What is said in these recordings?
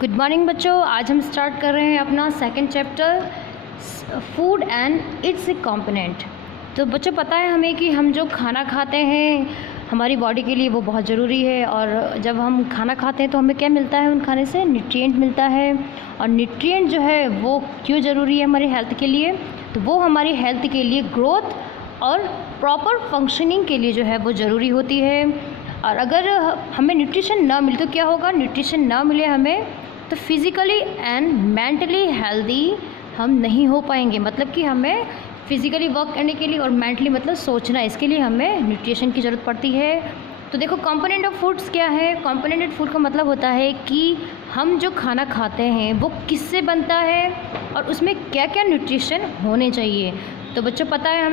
Good morning बच्चों। आज हम स्टार्ट कर रहे हैं अपना second chapter food and it's component. तो बच्चों पता है हमें कि हम जो खाना खाते हैं हमारी बॉडी के लिए वो बहुत ज़रूरी है। और जब हम खाना खाते हैं तो हमें क्या मिलता है, उन खाने से न्यूट्रिएंट मिलता है। और न्यूट्रिएंट जो है वो क्यों ज़रूरी है हमारी हेल्थ के लिए, तो वो हमारी हेल्थ के लिए ग्रोथ और प्रॉपर फंक्शनिंग के लिए जो है वो ज़रूरी होती है। और अगर हमें न्यूट्रिशन ना मिले तो क्या होगा, न्यूट्रिशन ना मिले हमें तो फिज़िकली एंड मेंटली हेल्दी हम नहीं हो पाएंगे। मतलब कि हमें फिज़िकली वर्क करने के लिए और मेंटली मतलब सोचना, इसके लिए हमें न्यूट्रिशन की ज़रूरत पड़ती है। तो देखो कंपोनेंट ऑफ फूड्स क्या है। कंपोनेंट ऑफ फूड का मतलब होता है कि हम जो खाना खाते हैं वो किससे बनता है और उसमें क्या क्या न्यूट्रिशन होने चाहिए। तो बच्चों पता है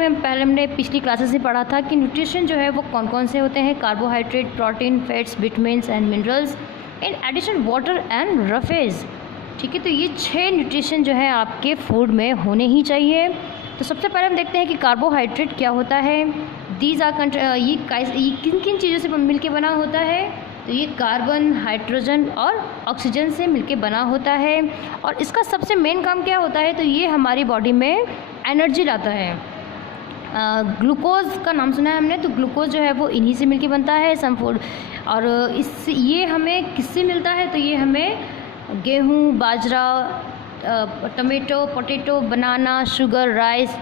हमने पिछली क्लासेस में पढ़ा था कि न्यूट्रिशन जो है वो कौन कौन से होते हैं। Carbohydrate, protein, fats, vitamins and minerals, in addition water and roughage. ठीक है, तो ये 6 न्यूट्रिशन जो है आपके फूड में होने ही चाहिए। तो सबसे पहले हम देखते हैं कि कार्बोहाइड्रेट क्या होता है। दीज आर ये किन किन चीज़ों से मिलके बना होता है। तो ये कार्बन, हाइड्रोजन और ऑक्सीजन से मिलके बना होता है। और इसका सबसे मेन काम क्या होता है, तो ये हमारी बॉडी में एनर्जी लाता है। ग्लूकोज का नाम सुना है हमने, तो ग्लूकोज जो है वो इन्हीं से मिलके बनता है सम फूड। और ये हमें किससे मिलता है, तो ये हमें गेहूँ, बाजरा, tomato, potato, banana, sugar, rice,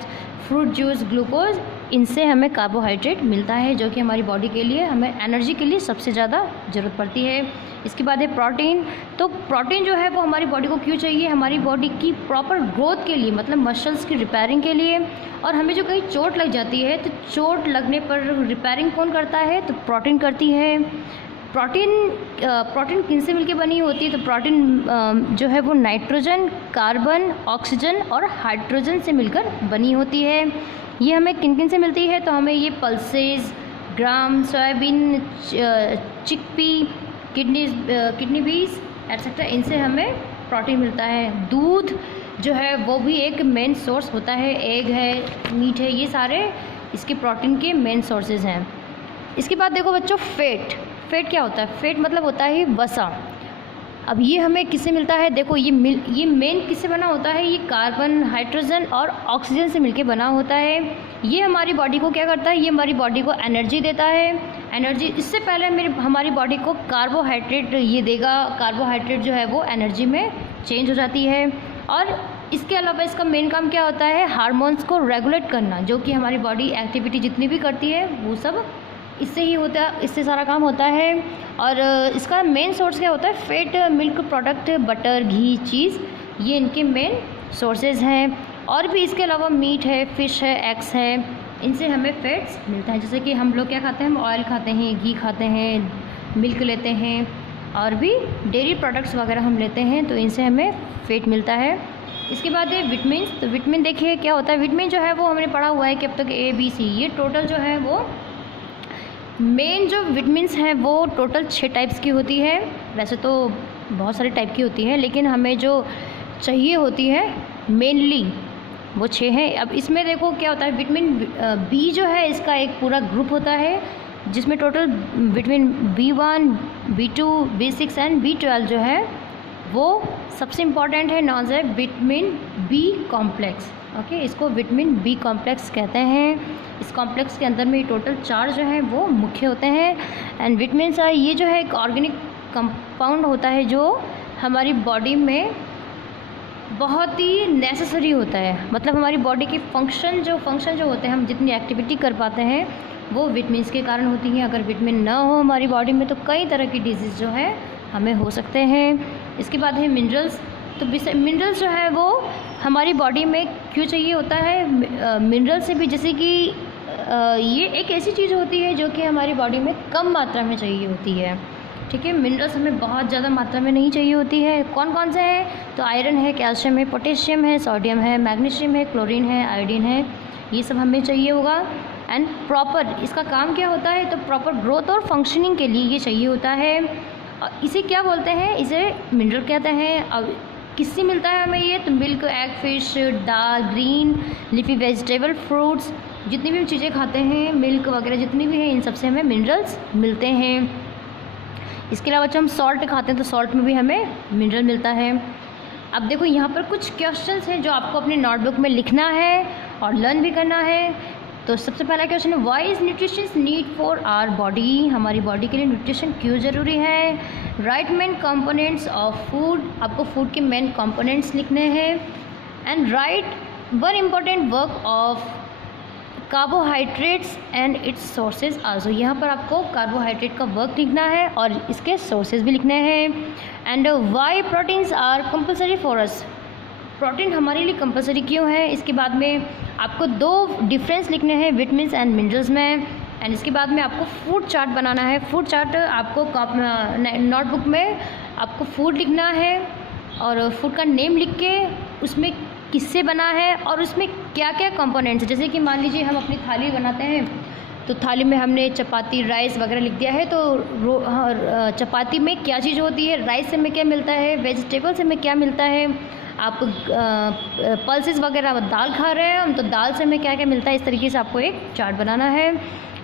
fruit juice, glucose, इनसे हमें कार्बोहाइड्रेट मिलता है जो कि हमारी बॉडी के लिए, हमें एनर्जी के लिए सबसे ज़्यादा ज़रूरत पड़ती है। इसके बाद है प्रोटीन। तो प्रोटीन जो है वो हमारी बॉडी को क्यों चाहिए, हमारी बॉडी की प्रॉपर ग्रोथ के लिए, मतलब मसल्स की रिपेयरिंग के लिए। और हमें जो कहीं चोट लग जाती है तो चोट लगने पर रिपेयरिंग कौन करता है, तो प्रोटीन करती है। प्रोटीन किन से मिलके बनी होती है, तो प्रोटीन जो है वो नाइट्रोजन, कार्बन, ऑक्सीजन और हाइड्रोजन से मिलकर बनी होती है। ये हमें किन किन से मिलती है, तो हमें ये पल्सेस, ग्राम, सोयाबीन, चिकपी, किडनी बीज एटसेट्रा, इनसे हमें प्रोटीन मिलता है। दूध जो है वो भी एक मेन सोर्स होता है, एग है, मीट है, ये सारे इसके प्रोटीन के मेन सोर्सेज हैं। इसके बाद देखो बच्चों फैट क्या होता है। फैट मतलब होता है वसा। अब ये हमें किससे मिलता है, देखो ये मेन किससे बना होता है, ये कार्बन, हाइड्रोजन और ऑक्सीजन से मिलके बना होता है। ये हमारी बॉडी को क्या करता है, ये हमारी बॉडी को एनर्जी देता है। एनर्जी इससे पहले हमारी बॉडी को कार्बोहाइड्रेट ये देगा। कार्बोहाइड्रेट जो है वो एनर्जी में चेंज हो जाती है। और इसके अलावा इसका मेन काम क्या होता है, हार्मोन्स को रेगुलेट करना, जो कि हमारी बॉडी एक्टिविटी जितनी भी करती है वो सब इससे ही होता है, इससे सारा काम होता है। और इसका मेन सोर्स क्या होता है, फैट, मिल्क प्रोडक्ट, बटर, घी, चीज़, ये इनके मेन सोर्सेज हैं। और भी इसके अलावा मीट है, फ़िश है, एग्स है, इनसे हमें फैट्स मिलता है। जैसे कि हम लोग क्या खाते हैं, हम ऑयल खाते हैं, घी खाते हैं, मिल्क लेते हैं और भी डेयरी प्रोडक्ट्स वगैरह हम लेते हैं, तो इनसे हमें फैट मिलता है। इसके बाद है विटामिन। तो विटामिन देखिए क्या होता है, विटामिन जो है वो हमने पढ़ा हुआ है कि अब तक ABC, ये टोटल जो है वो मेन जो विटामिन्स हैं वो टोटल 6 टाइप्स की होती है। वैसे तो बहुत सारे टाइप की होती है, लेकिन हमें जो चाहिए होती है मेनली वो 6 हैं। अब इसमें देखो क्या होता है, विटामिन B जो है इसका एक पूरा ग्रुप होता है जिसमें total vitamin B1, B2, B6 and B12 जो है वो सबसे इम्पॉर्टेंट है, नॉन है विटामिन B कॉम्प्लेक्स। ओके, इसको विटामिन B कॉम्प्लेक्स कहते हैं। इस कॉम्प्लेक्स के अंदर में टोटल 4 जो हैं वो मुख्य होते हैं। एंड विटामिन्स ये जो है एक ऑर्गेनिक कंपाउंड होता है जो हमारी बॉडी में बहुत ही नेसेसरी होता है। मतलब हमारी बॉडी की फंक्शन जो होते हैं, हम जितनी एक्टिविटी कर पाते हैं वो विटामिन्स के कारण होती हैं। अगर विटामिन ना हो हमारी बॉडी में तो कई तरह की डिजीज़ जो है हमें हो सकते हैं। इसके बाद है मिनरल्स। तो मिनरल्स जो है वो हमारी बॉडी में क्यों चाहिए होता है, मिनरल से भी, जैसे कि ये एक ऐसी चीज़ होती है जो कि हमारी बॉडी में कम मात्रा में चाहिए होती है। ठीक है, मिनरल्स हमें बहुत ज़्यादा मात्रा में नहीं चाहिए होती है। कौन कौन से हैं, तो आयरन है, कैल्शियम है, पोटेशियम है, सोडियम है, मैग्नीशियम है, क्लोरीन है, आयोडीन है, ये सब हमें चाहिए होगा। एंड प्रॉपर इसका काम क्या होता है, तो प्रॉपर ग्रोथ और फंक्शनिंग के लिए ये चाहिए होता है। और इसे क्या बोलते हैं, इसे मिनरल कहते हैं। अब किससे मिलता है हमें ये, तो मिल्क, एग, फिश, दाल, ग्रीन लीफी वेजिटेबल, फ्रूट्स, जितनी भी हम चीज़ें खाते हैं, मिल्क वगैरह जितनी भी हैं, इन सबसे हमें मिनरल्स मिलते हैं। इसके अलावा जब हम सॉल्ट खाते हैं तो सॉल्ट में भी हमें मिनरल मिलता है। अब देखो यहाँ पर कुछ क्वेश्चंस हैं जो आपको अपने नोटबुक में लिखना है और लर्न भी करना है। तो सबसे पहला क्वेश्चन है, why is nutrition need for our body? हमारी बॉडी के लिए न्यूट्रिशन क्यों ज़रूरी है? Write main components of food, आपको फूड के मेन कंपोनेंट्स लिखने हैं। And write one important work of carbohydrates and its sources also. यहाँ पर आपको कार्बोहाइड्रेट का वर्क लिखना है और इसके सोर्सेज भी लिखने हैं। And why proteins are compulsory for us, protein हमारे लिए कंपलसरी क्यों है? इसके बाद में आपको 2 डिफरेंस लिखने हैं विटामिन्स एंड मिनरल्स में। एंड इसके बाद में आपको फूड चार्ट बनाना है। फूड चार्ट आपको नोटबुक में आपको फूड लिखना है और फूड का नेम लिख के उसमें किससे बना है और उसमें क्या क्या कंपोनेंट्स, जैसे कि मान लीजिए हम अपनी थाली बनाते हैं तो थाली में हमने चपाती राइस वगैरह लिख दिया है, तो चपाती में क्या चीज़ होती है, राइस से हमें क्या मिलता है, वेजिटेबल से हमें क्या मिलता है, आप पल्सेस वगैरह दाल खा रहे हैं हम तो दाल से हमें क्या क्या मिलता है। इस तरीके से आपको एक चार्ट बनाना है।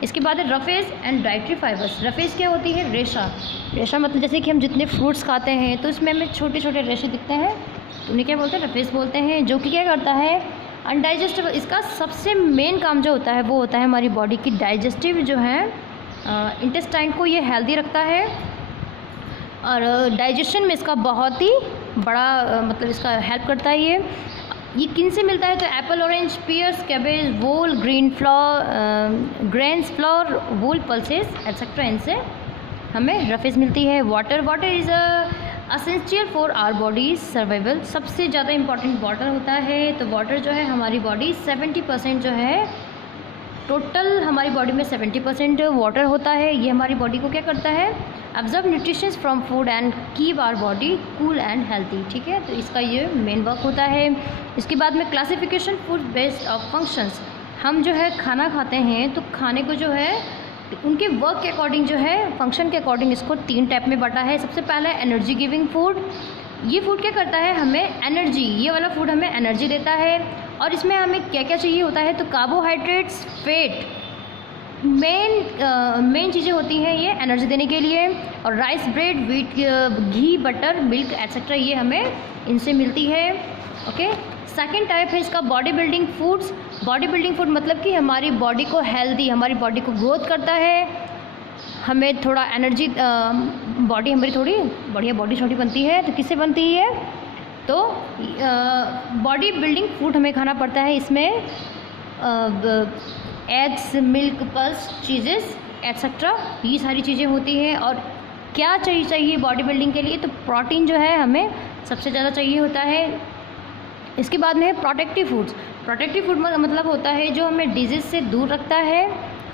इसके बाद है roughage and dietary fibres. Roughage क्या होती है? रेशा। रेशा मतलब जैसे कि हम जितने फ्रूट्स खाते हैं तो इसमें हमें छोटे छोटे रेशे दिखते हैं, तो उन्हें क्या बोलते हैं? रफेज बोलते हैं। जो कि क्या करता है? अनडाइजेस्टिव। इसका सबसे मेन काम जो होता है वो होता है हमारी बॉडी की डाइजेस्टिव जो है इंटेस्टाइन को ये हेल्दी रखता है और डाइजेशन में इसका बहुत ही बड़ा मतलब इसका हेल्प करता है। ये किन से मिलता है? तो apple, orange, pears, cabbage, whole, green flour, grains flour, whole, pulses etcetera, इनसे हमें रफेज मिलती है। Water is essential for our body survival. सबसे ज़्यादा इंपॉर्टेंट वाटर होता है। तो वाटर जो है हमारी बॉडी 70% जो है टोटल हमारी बॉडी में 70% वाटर होता है। ये हमारी बॉडी को क्या करता है? Observe nutritions from food and keep our body cool and healthy. ठीक है, तो इसका ये मेन वर्क होता है। इसके बाद में classification food based of functions. हम जो है खाना खाते हैं तो खाने को जो है उनके वर्क के अकॉर्डिंग जो है फंक्शन के अकॉर्डिंग इसको 3 टाइप में बांटा है। सबसे पहला है एनर्जी गिविंग फूड। ये फूड क्या करता है? हमें एनर्जी, ये वाला फूड हमें एनर्जी देता है। और इसमें हमें क्या क्या चाहिए होता है? तो कार्बोहाइड्रेट्स, फैट, मेन चीज़ें होती हैं ये एनर्जी देने के लिए। और राइस, ब्रेड, व्हीट, घी, बटर, मिल्क एटसेट्रा, ये हमें इनसे मिलती है। ओके। सेकेंड टाइप है इसका body building foods. Body building food मतलब कि हमारी बॉडी को हेल्दी, हमारी बॉडी को ग्रोथ करता है, हमें थोड़ा एनर्जी, बॉडी हमारी थोड़ी बढ़िया बॉडी छोटी बनती है। तो किससे बनती है? तो बॉडी बिल्डिंग फूड हमें खाना पड़ता है। इसमें एग्स, मिल्क, पल्स, चीज़ेस एटसेट्रा, ये सारी चीज़ें होती हैं। और क्या चाहिए बॉडी बिल्डिंग के लिए? तो प्रोटीन जो है हमें सबसे ज़्यादा चाहिए होता है। इसके बाद में है प्रोटेक्टिव फूड्स। प्रोटेक्टिव फूड मतलब होता है जो हमें डिजीज़ से दूर रखता है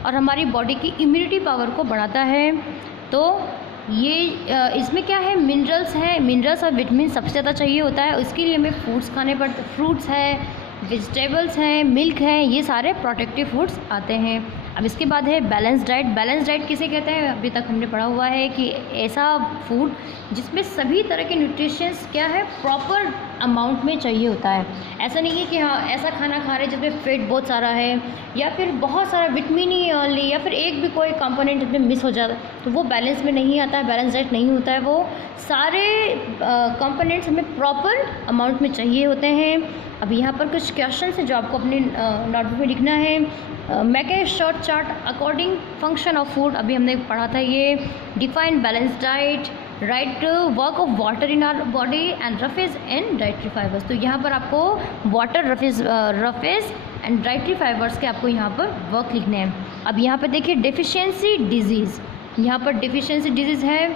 और हमारी बॉडी की इम्यूनिटी पावर को बढ़ाता है। तो ये इसमें क्या है? मिनरल्स हैं, मिनरल्स और विटामिन सबसे ज़्यादा चाहिए होता है। इसके लिए हमें फ्रूट्स खाने पड़ते, फ्रूट्स है, वेजिटेबल्स हैं, मिल्क है, ये सारे प्रोटेक्टिव फूड्स आते हैं। अब इसके बाद है बैलेंस डाइट। बैलेंस डाइट किसे कहते हैं? अभी तक हमने पढ़ा हुआ है कि ऐसा फूड जिसमें सभी तरह के न्यूट्रिशंस क्या है? प्रॉपर अमाउंट में चाहिए होता है। ऐसा नहीं है कि हाँ ऐसा खाना खा रहे हैं जिसमें फैट बहुत सारा है या फिर बहुत सारा विटामिन ही ओनली या फिर एक भी कोई कंपोनेंट इसमें मिस हो जाता है तो वो बैलेंस में नहीं आता है, बैलेंस डाइट नहीं होता है। वो सारे कंपोनेंट्स हमें प्रॉपर अमाउंट में चाहिए होते हैं। अब यहाँ पर कुछ क्वेश्चंस हैं जो आपको अपने नोटबुक में लिखना है। Make a short chart according function of food, अभी हमने पढ़ा था ये। Define balance diet, write work of water in our body and roughage and dietary fibres. तो यहाँ पर आपको water, roughage and dietary fibres के आपको यहाँ पर वर्क लिखने हैं। अब यहाँ पर देखिए डेफिशिएंसी डिजीज़, यहाँ पर डेफिशिएंसी डिजीज़ है